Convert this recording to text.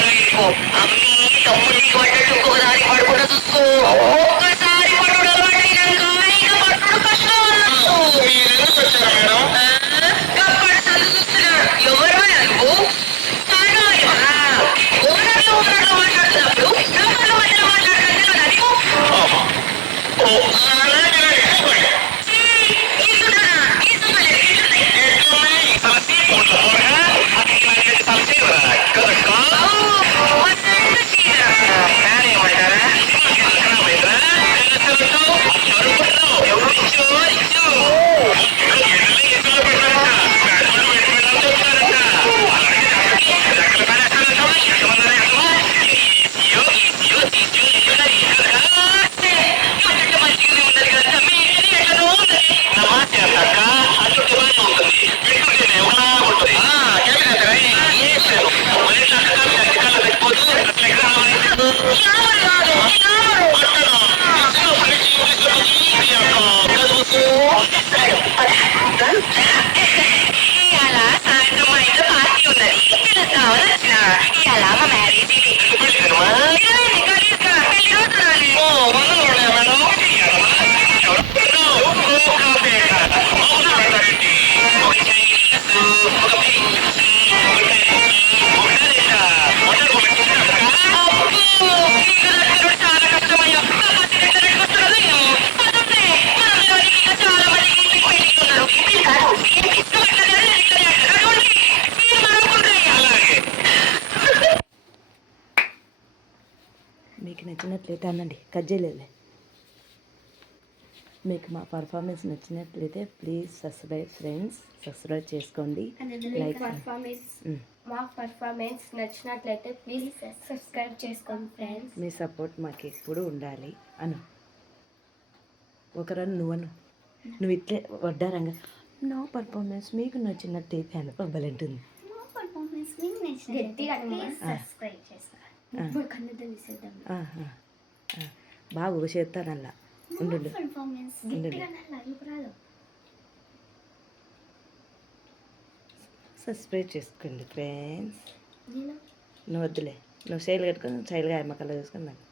దారిలో ఇచ్చుకో అమ్మి తమ్ముడికి పడ్డట్టు ఇంకొక దారి పడకుండా చూసుకో ఒక్కసారి పట్టుడు అలవాటు కష్టం ఎవరు నువ్వు? ఓనర్లో ఉన్నట్లు మాట్లాడుతున్నప్పుడు నమ్మలో మధ్యలో మాట్లాడుతున్నట్టు మీకు నచ్చినట్లయితే అనండి కట్ చేయలేదులే. మీకు మా పర్ఫార్మెన్స్ నచ్చినట్లయితే ప్లీజ్ సబ్స్క్రైబ్ ఫ్రెండ్స్ సబ్స్క్రైబ్ చేసుకోండి. Like performance hmm. మా పర్ఫార్మెన్స్ నచ్చినట్లయితే ప్లీజ్ సబ్స్క్రైబ్ చేసుకోండి ఫ్రెండ్స్ మీ సపోర్ట్ మాకు ఎప్పుడు ఉండాలి అను. ఒకరన్ను నువ్వను నువ్వు ఇట్లే వడ్డారంగా నా పర్ఫార్మెన్స్ మీకు నచ్చినట్టయితే అని పబ్బలంటుంది గట్టిగా సబ్స్క్రైబ్ చేసుకోండి. బాగు చేస్తానల్ల ఉండు స్ప్రే చేసుకోండి ఫ్రెండ్స్. నువ్వు వద్దులే. నువ్వు శైలి కట్టుకొని శైలిగా అమ్మకల్లా చూసుకున్నాను